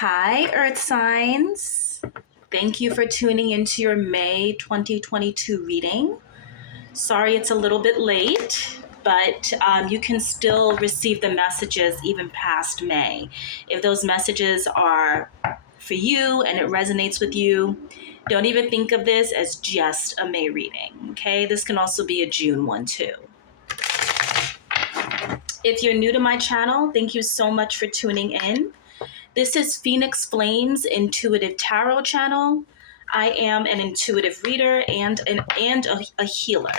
Hi, Earth signs. Thank you for tuning into your May 2022 reading. Sorry it's a little bit late, but you can still receive the messages even past May. If those messages are for you and it resonates with you, don't even think of this as just a May reading, okay? This can also be a June one too. If you're new to my channel, thank you so much for tuning in. This is Phoenix Flames Intuitive Tarot channel. I am an intuitive reader and a healer.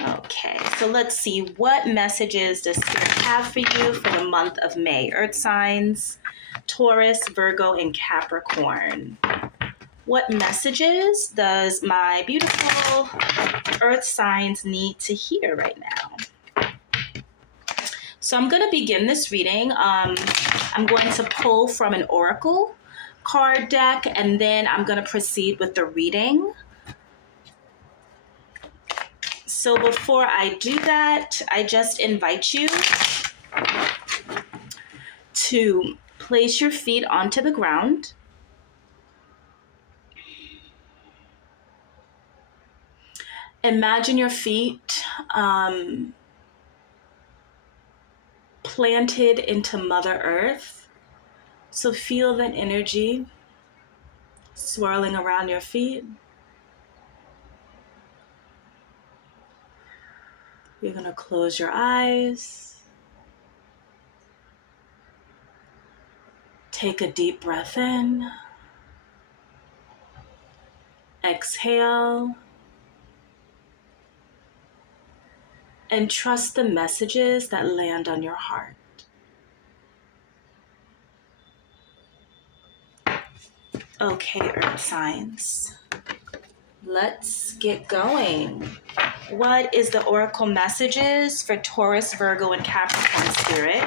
Okay, so let's see, what messages does Spirit have for you for the month of May? Earth signs, Taurus, Virgo, and Capricorn. What messages does my beautiful Earth signs need to hear right now? So I'm going to begin this reading. I'm going to pull from an oracle card deck, and then I'm going to proceed with the reading. So before I do that, I just invite you to place your feet onto the ground. Imagine your feet planted into Mother Earth. So feel that energy swirling around your feet. You're going to close your eyes. Take a deep breath in. Exhale. And trust the messages that land on your heart. Okay, Earth signs. Let's get going. What is the oracle messages for Taurus, Virgo, and Capricorn spirit?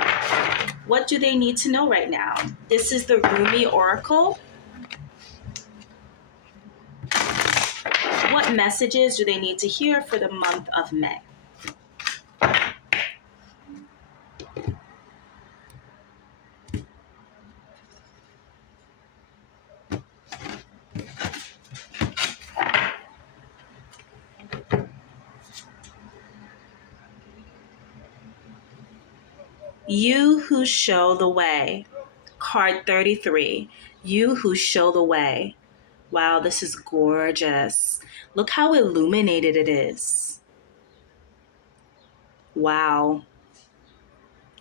What do they need to know right now? This is the Rumi oracle. What messages do they need to hear for the month of May? You who show the way. Card 33. You who show the way. Wow, this is gorgeous. Look how illuminated it is. Wow.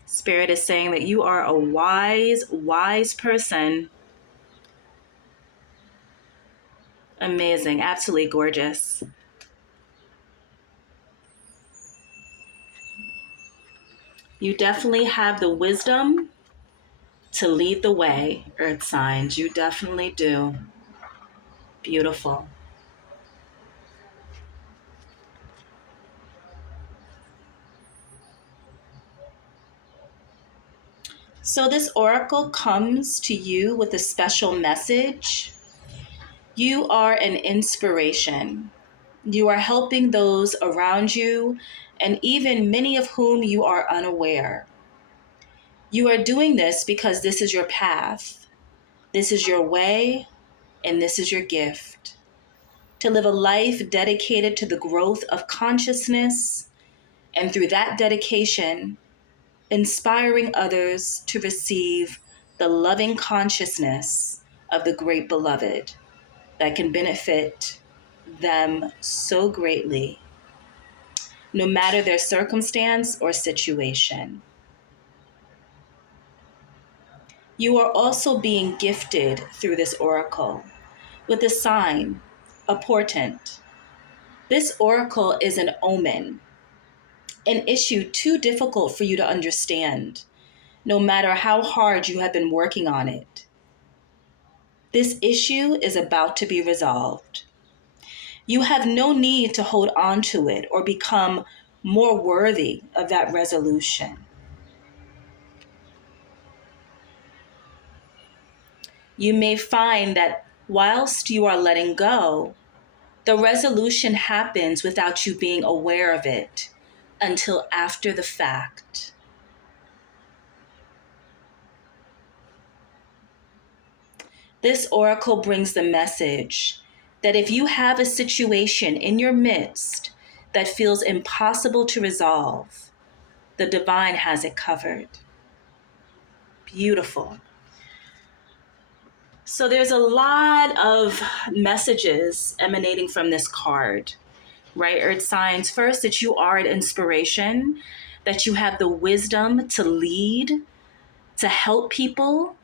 Spirit is saying that you are a wise person. Amazing, absolutely gorgeous. You definitely have the wisdom to lead the way, Earth signs. You definitely do. Beautiful. So this oracle comes to you with a special message. You are an inspiration. You are helping those around you, and even many of whom you are unaware. You are doing this because this is your path. This is your way, and this is your gift. To live a life dedicated to the growth of consciousness, and through that dedication, inspiring others to receive the loving consciousness of the great beloved that can benefit them so greatly, no matter their circumstance or situation. You are also being gifted through this oracle with a sign, a portent. This oracle is an omen, an issue too difficult for you to understand, no matter how hard you have been working on it. This issue is about to be resolved. You have no need to hold on to it or become more worthy of that resolution. You may find that whilst you are letting go, the resolution happens without you being aware of it until after the fact. This oracle brings the message that if you have a situation in your midst that feels impossible to resolve, the divine has it covered. Beautiful. So there's a lot of messages emanating from this card, right? Earth signs, first, that you are an inspiration, that you have the wisdom to lead, to help people,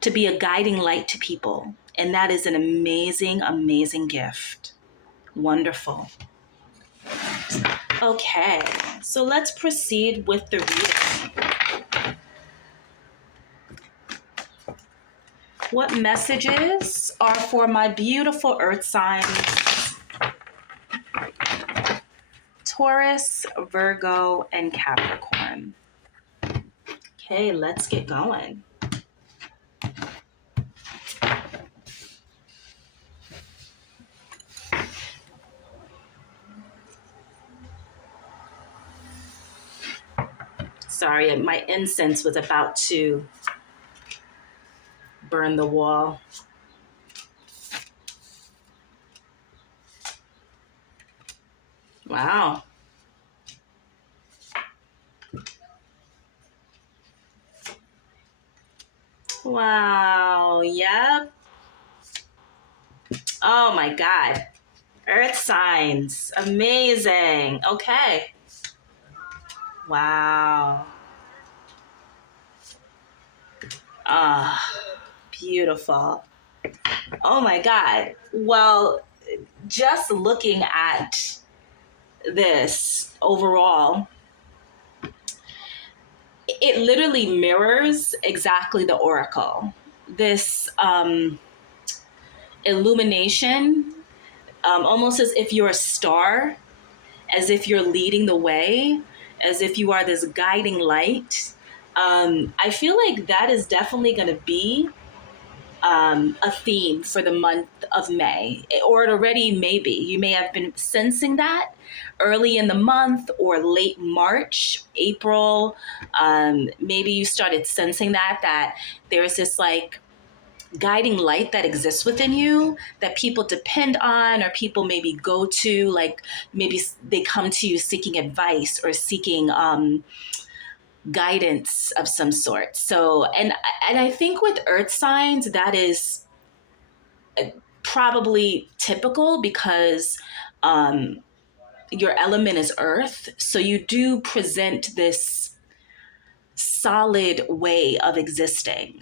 to be a guiding light to people. And that is an amazing, amazing gift. Wonderful. Okay, so let's proceed with the reading. What messages are for my beautiful earth signs, Taurus, Virgo, and Capricorn? Okay, let's get going. Sorry, my incense was about to burn the wall. Wow. Wow, yep. Oh my God. Earth signs, amazing. Okay. Wow. Ah, beautiful. Oh my God. Well, just looking at this overall, it literally mirrors exactly the oracle. This illumination, almost as if you're a star, as if you're leading the way, as if you are this guiding light. I feel like that is definitely going to be a theme for the month of May, or it already may be. You may have been sensing that early in the month or late March, April. Maybe you started sensing that there's this like guiding light that exists within you that people depend on, or people maybe go to, like maybe they come to you seeking advice or seeking guidance of some sort. So, and I think with earth signs, that is probably typical because your element is earth. So you do present this solid way of existing,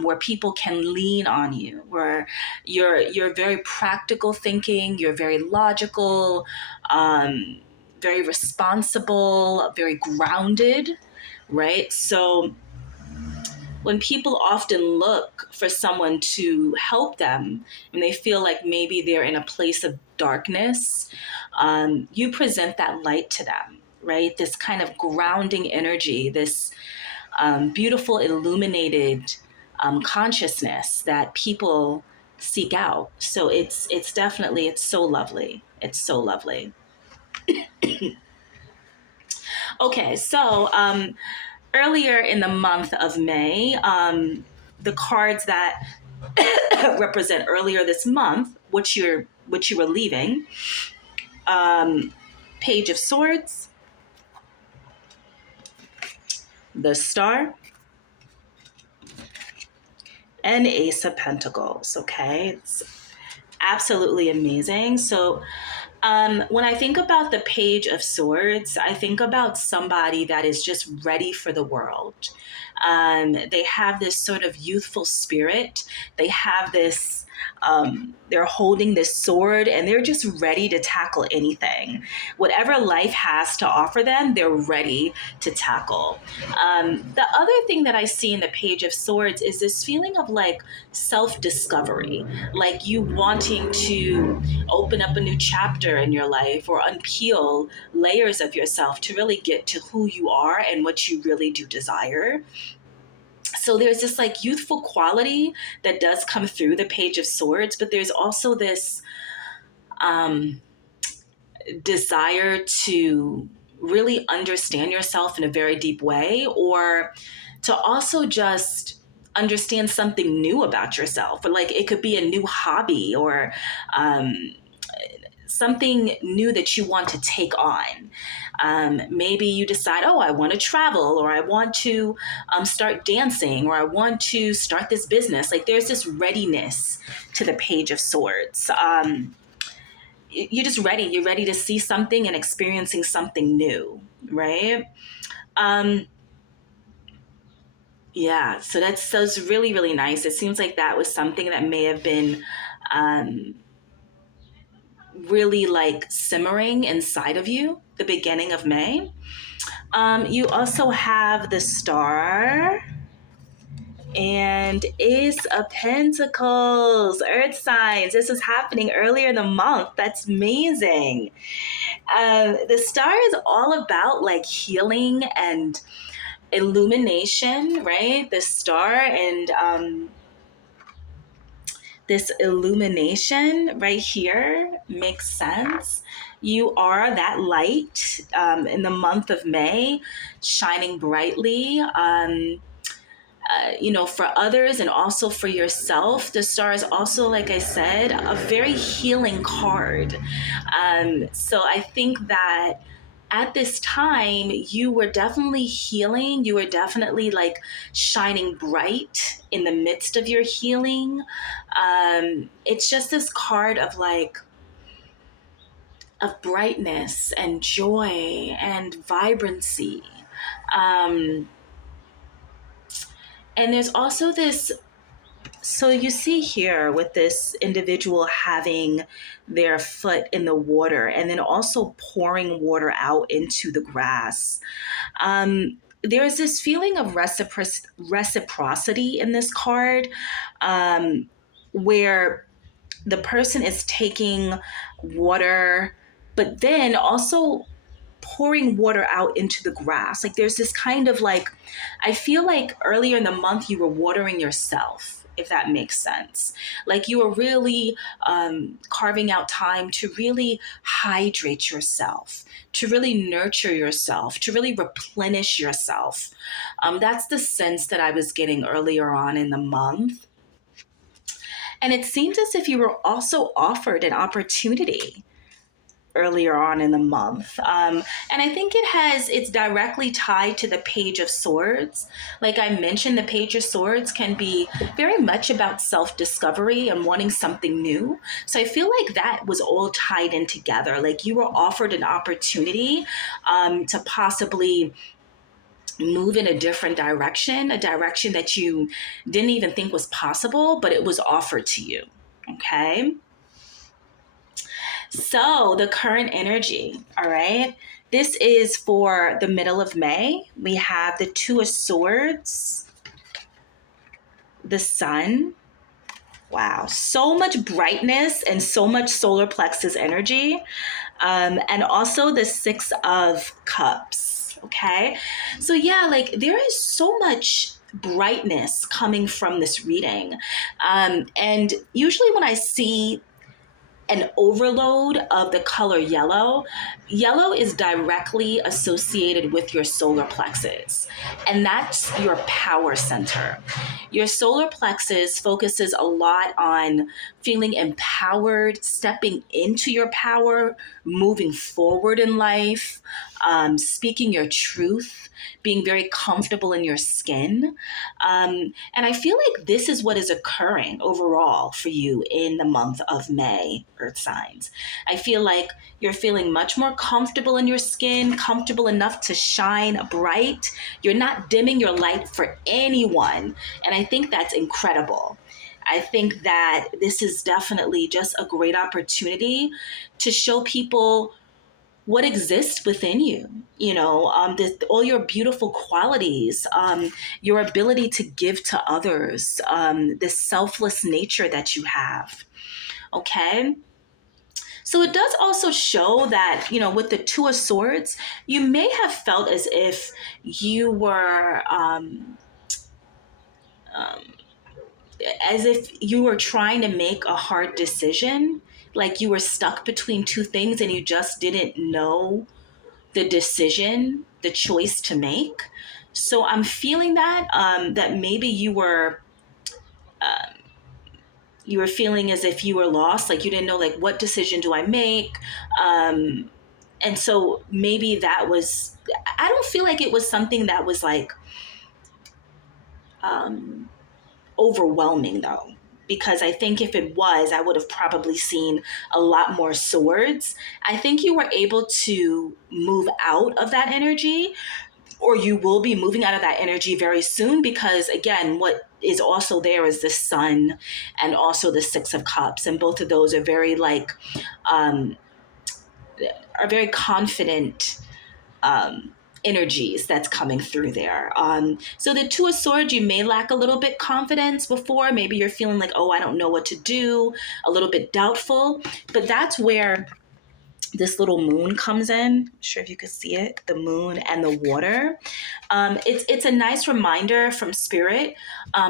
where people can lean on you, where you're very practical thinking, you're very logical, very responsible, very grounded, right? So when people often look for someone to help them and they feel like maybe they're in a place of darkness, you present that light to them, right? This kind of grounding energy, this beautiful, illuminated consciousness that people seek out. So it's definitely, it's so lovely. It's so lovely. Okay, so earlier in the month of May, the cards that represent earlier this month, which you were leaving, Page of Swords, the Star, and Ace of Pentacles. Okay, it's absolutely amazing. So when I think about the Page of Swords, I think about somebody that is just ready for the world. They have this sort of youthful spirit. They have this, they're holding this sword and they're just ready to tackle anything. Whatever life has to offer them, they're ready to tackle. The other thing that I see in the Page of Swords is this feeling of like self-discovery, like you wanting to open up a new chapter in your life or unpeel layers of yourself to really get to who you are and what you really do desire. So there's this like youthful quality that does come through the Page of Swords, but there's also this desire to really understand yourself in a very deep way, or to also just understand something new about yourself. Or like it could be a new hobby, or um, something new that you want to take on. Maybe you decide, oh, I want to travel, or I want to start dancing, or I want to start this business. Like there's this readiness to the Page of Swords. You're just ready. You're ready to see something and experiencing something new, right? Um, yeah, so that's really, really nice. It seems like that was something that may have been um, really like simmering inside of you the beginning of May. You also have the Star and Ace of Pentacles, Earth signs. This is happening earlier in the month. That's amazing. The Star is all about like healing and illumination, right? The Star and this illumination right here makes sense. You are that light in the month of May, shining brightly. For others and also for yourself. The Star is also, like I said, a very healing card. So I think that at this time, you were definitely healing. You were definitely like shining bright in the midst of your healing. It's just this card of like, of brightness and joy and vibrancy. Um, and there's also this, so you see here with this individual having their foot in the water and then also pouring water out into the grass. There's this feeling of reciprocity in this card, where the person is taking water, but then also pouring water out into the grass. Like there's this kind of like, I feel like earlier in the month you were watering yourself, if that makes sense. Like you were really carving out time to really hydrate yourself, to really nurture yourself, to really replenish yourself. That's the sense that I was getting earlier on in the month. And it seems as if you were also offered an opportunity earlier on in the month. And I think it's directly tied to the Page of Swords. Like I mentioned, the Page of Swords can be very much about self-discovery and wanting something new. So I feel like that was all tied in together. Like you were offered an opportunity to possibly move in a different direction, a direction that you didn't even think was possible, but it was offered to you. Okay. So the current energy, all right, this is for the middle of May. We have the Two of Swords, the Sun. Wow, so much brightness and so much solar plexus energy. And also the Six of Cups, okay? So yeah, like there is so much brightness coming from this reading. And usually when I see an overload of the color yellow. Yellow is directly associated with your solar plexus, and that's your power center. Your solar plexus focuses a lot on feeling empowered, stepping into your power, moving forward in life, speaking your truth, being very comfortable in your skin. And I feel like this is what is occurring overall for you in the month of May, Earth signs. I feel like you're feeling much more comfortable in your skin, comfortable enough to shine bright. You're not dimming your light for anyone. And I think that's incredible. I think that this is definitely just a great opportunity to show people what exists within you, all your beautiful qualities, your ability to give to others, this selfless nature that you have. Okay. So it does also show that, with the Two of Swords, you may have felt as if you were, um, as if you were trying to make a hard decision, like you were stuck between two things and you just didn't know the decision, the choice to make. So I'm feeling that that maybe you were feeling as if you were lost, like you didn't know, like, what decision do I make? Um, and so maybe that was, I don't feel like it was something that was like um, overwhelming though, because I think if it was, I would have probably seen a lot more swords. I think you were able to move out of that energy, or you will be moving out of that energy very soon, because again, what is also there is the sun and also the six of cups, and both of those are very like um, are very confident um, energies that's coming through there. So the Two of Swords, you may lack a little bit confidence before. Maybe you're feeling like, oh, I don't know what to do, a little bit doubtful. But that's where this little moon comes in. I'm sure if you could see it, the moon and the water. It's a nice reminder from spirit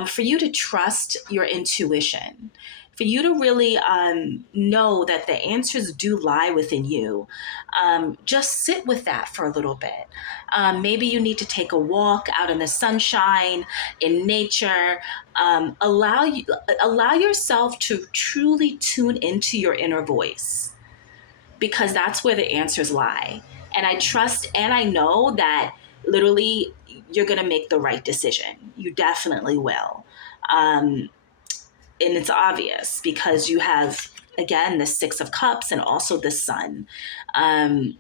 for you to trust your intuition, for you to really know that the answers do lie within you. Just sit with that for a little bit. Maybe you need to take a walk out in the sunshine, in nature. Allow yourself to truly tune into your inner voice, because that's where the answers lie. And I trust and I know that literally you're going to make the right decision. You definitely will. And it's obvious because you have, again, the Six of Cups and also the Sun. And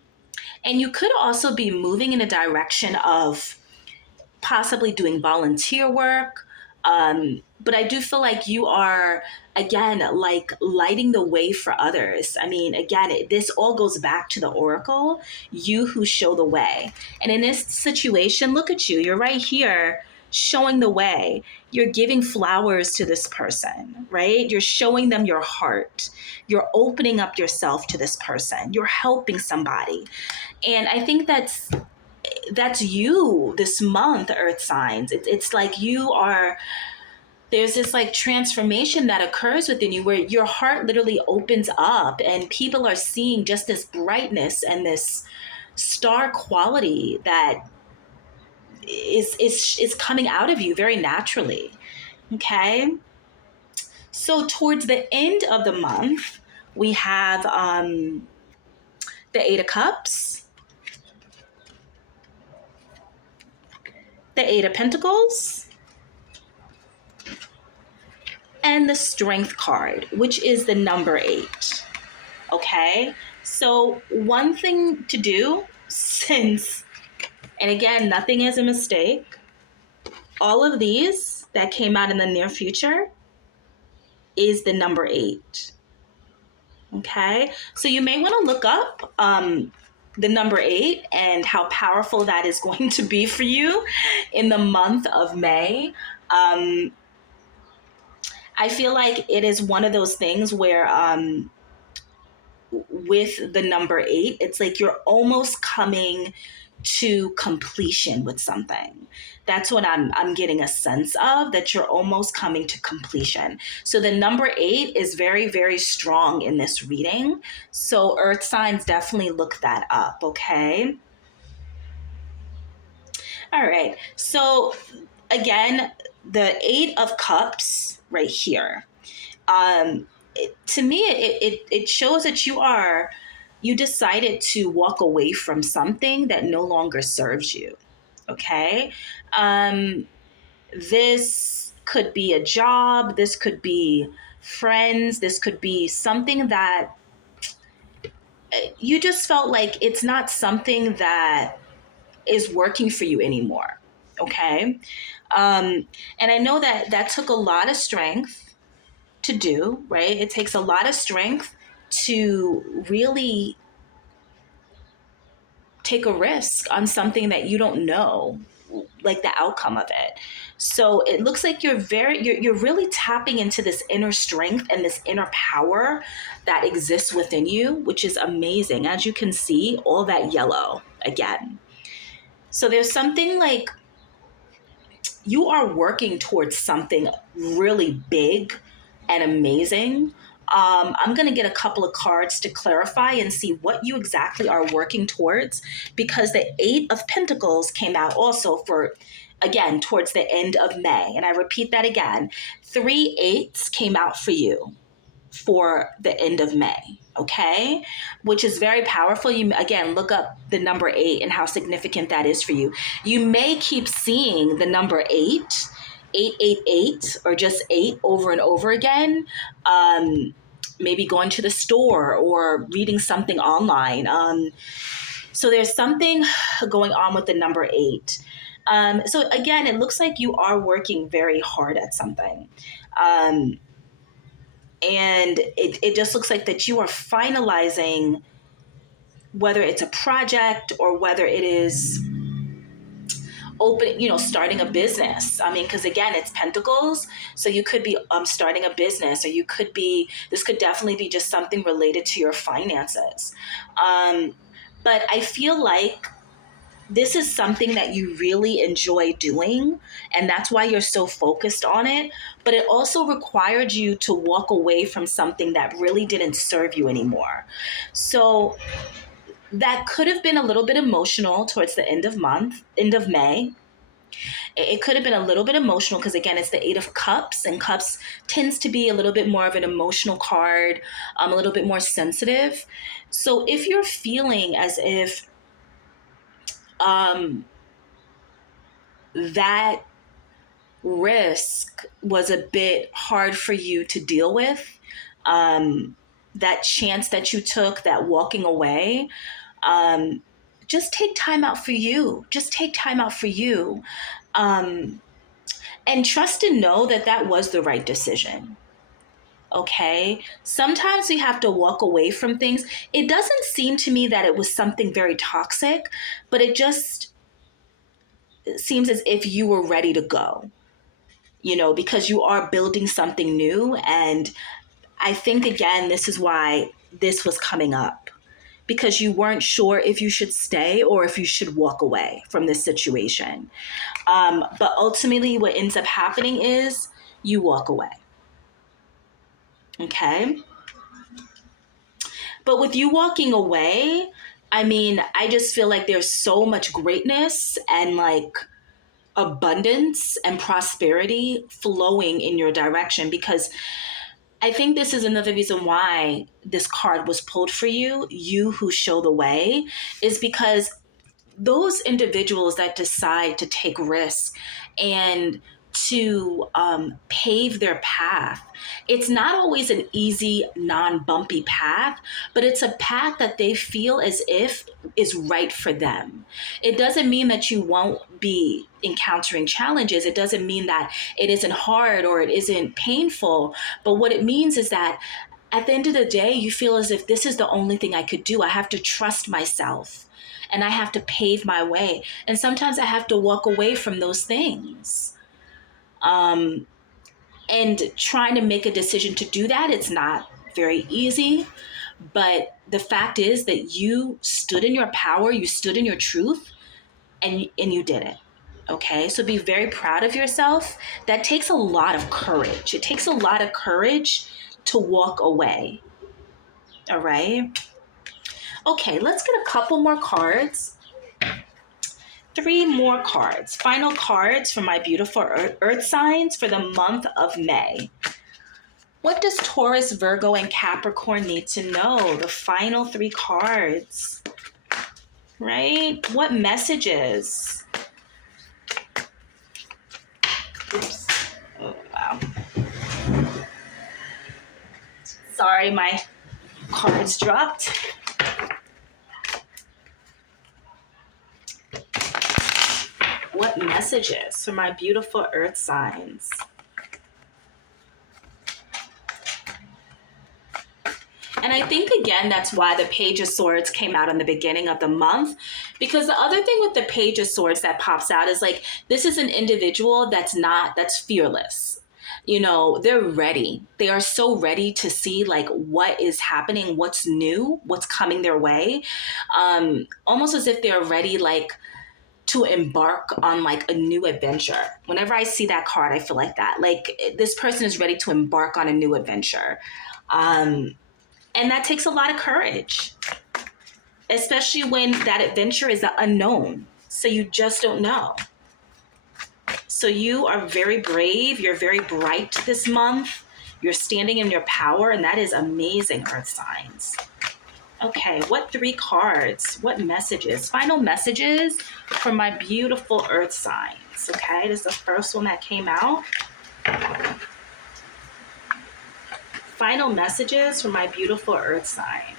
you could also be moving in a direction of possibly doing volunteer work. But I do feel like you are, again, like lighting the way for others. I mean, again, this all goes back to the oracle, you who show the way. And in this situation, look at you, you're right here showing the way. You're giving flowers to this person, right? You're showing them your heart. You're opening up yourself to this person. You're helping somebody. And I think that's you this month, earth signs. It's like you are, there's this like transformation that occurs within you where your heart literally opens up and people are seeing just this brightness and this star quality that is coming out of you very naturally. Okay, so towards the end of the month we have the Eight of Cups, the Eight of Pentacles, and the Strength card, which is the number 8. Okay, so one thing to do, since, and again, nothing is a mistake, all of these that came out in the near future is the number 8. Okay, so you may want to look up the number 8 and how powerful that is going to be for you in the month of May. I feel like it is one of those things where with the number 8, it's like you're almost coming to completion with something. That's what I'm getting a sense of, that you're almost coming to completion. So the number 8 is very, very strong in this reading. So earth signs, definitely look that up, okay? All right. So again, the Eight of Cups right here. To me, it shows that you decided to walk away from something that no longer serves you. Okay. This could be a job. This could be friends. This could be something that you just felt like it's not something that is working for you anymore. Okay. And I know that that took a lot of strength to do, right? It takes a lot of strength to really take a risk on something that you don't know, like the outcome of it. So it looks like you're really tapping into this inner strength and this inner power that exists within you, which is amazing. As you can see, all that yellow again. So there's something like you are working towards something really big and amazing. I'm going to get a couple of cards to clarify and see what you exactly are working towards, because the Eight of Pentacles came out also for, again, towards the end of May. And I repeat that again, 3 8s came out for you for the end of May, okay? Which is very powerful. You, again, look up the number 8 and how significant that is for you. You may keep seeing the number 8, 888, or just 8 over and over again. Maybe going to the store or reading something online. So there's something going on with the number 8. So again, it looks like you are working very hard at something. And it just looks like that you are finalizing, whether it's a project or whether it is starting a business. I mean, because again, it's Pentacles. So you could be starting a business, or you could be, this could definitely be just something related to your finances. But I feel like this is something that you really enjoy doing, and that's why you're so focused on it. But it also required you to walk away from something that really didn't serve you anymore. So that could have been a little bit emotional towards the end of May. It could have been a little bit emotional because, again, it's the Eight of Cups, and Cups tends to be a little bit more of an emotional card, a little bit more sensitive. So if you're feeling as if that risk was a bit hard for you to deal with, that chance that you took, that walking away, just take time out for you. Just take time out for you. And trust and know that that was the right decision. Okay. Sometimes we have to walk away from things. It doesn't seem to me that it was something very toxic, but it just seems as if you were ready to go, because you are building something new. And I think, again, this is why this was coming up, because you weren't sure if you should stay or if you should walk away from this situation. But ultimately, what ends up happening is you walk away. Okay. But with you walking away, I mean, I just feel like there's so much greatness and like abundance and prosperity flowing in your direction, because I think this is another reason why this card was pulled for you, you who show the way, is because those individuals that decide to take risks and to pave their path, it's not always an easy, non-bumpy path, but it's a path that they feel as if is right for them. It doesn't mean that you won't be encountering challenges. It doesn't mean that it isn't hard or it isn't painful. But what it means is that at the end of the day, you feel as if this is the only thing I could do. I have to trust myself and I have to pave my way. And sometimes I have to walk away from those things. And trying to make a decision to do that, it's not very easy. But the fact is that you stood in your power, you stood in your truth, and you did it. Okay, so be very proud of yourself. That takes a lot of courage. It takes a lot of courage to walk away. All right. Okay, let's get a couple more cards. 3 more cards. Final cards for my beautiful earth signs for the month of May. What does Taurus, Virgo, and Capricorn need to know? The final 3 cards. Right? What messages? Oops. Oh, wow. Sorry, my cards dropped. What messages for my beautiful earth signs? And I think, again, that's why the Page of Swords came out in the beginning of the month. Because the other thing with the Page of Swords that pops out is like, this is an individual that's fearless. They're ready. They are so ready to see like what is happening, what's new, what's coming their way. Almost as if they're ready, like, to embark on like a new adventure. Whenever I see that card, I feel like that. Like, this person is ready to embark on a new adventure. And that takes a lot of courage, especially when that adventure is the unknown. So you just don't know. So you are very brave. You're very bright this month. You're standing in your power, and that is amazing, Earth signs. Okay, what 3 cards? What messages? Final messages for my beautiful Earth signs. Okay, this is the first one that came out. Final messages for my beautiful Earth sign.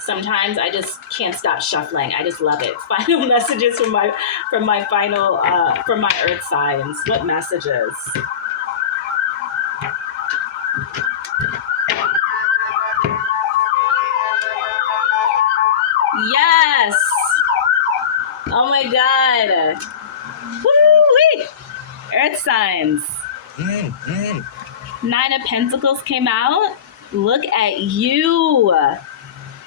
Sometimes I just can't stop shuffling. I just love it. Final messages from my Earth signs. What messages? Yes. Oh my God. Woo-wee. Earth signs. 9 of Pentacles came out. Look at you.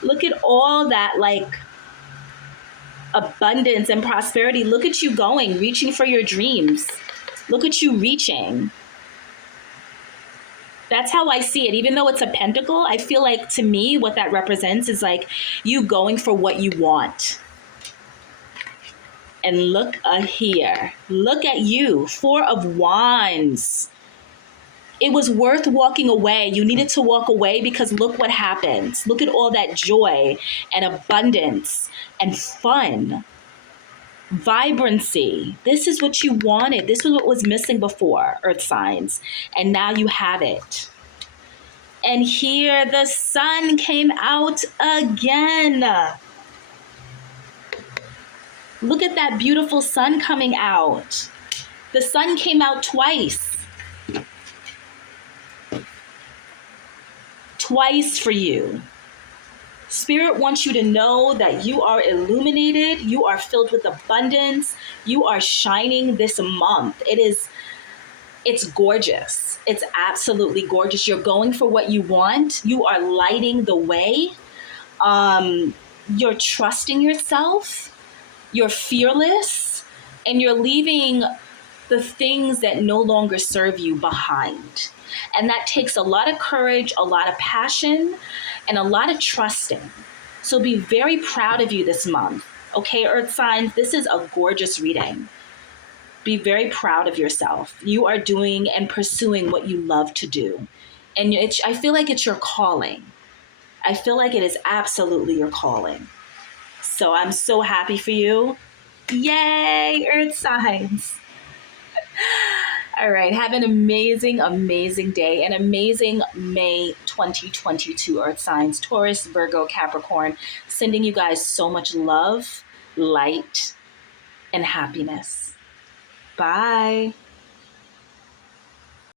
Look at all that, like, abundance and prosperity. Look at you going, reaching for your dreams. Look at you reaching. That's how I see it. Even though it's a pentacle, I feel like, to me, what that represents is like you going for what you want. And look here. Look at you. 4 of Wands. It was worth walking away. You needed to walk away because look what happens. Look at all that joy and abundance and fun. Vibrancy. This is what you wanted. This was what was missing before, Earth signs. And now you have it. And here the sun came out again. Look at that beautiful sun coming out. The sun came out twice. Twice for you. Spirit wants you to know that you are illuminated. You are filled with abundance. You are shining this month. It's gorgeous. It's absolutely gorgeous. You're going for what you want. You are lighting the way. You're trusting yourself. You're fearless. And you're leaving the things that no longer serve you behind. And that takes a lot of courage, a lot of passion, and a lot of trusting. So be very proud of you this month. Okay, Earth signs, this is a gorgeous reading. Be very proud of yourself. You are doing and pursuing what you love to do. And I feel like it's your calling. I feel like it is absolutely your calling. So I'm so happy for you. Yay, Earth signs. All right, have an amazing, amazing day, an amazing May 2022, Earth signs, Taurus, Virgo, Capricorn, sending you guys so much love, light, and happiness. Bye.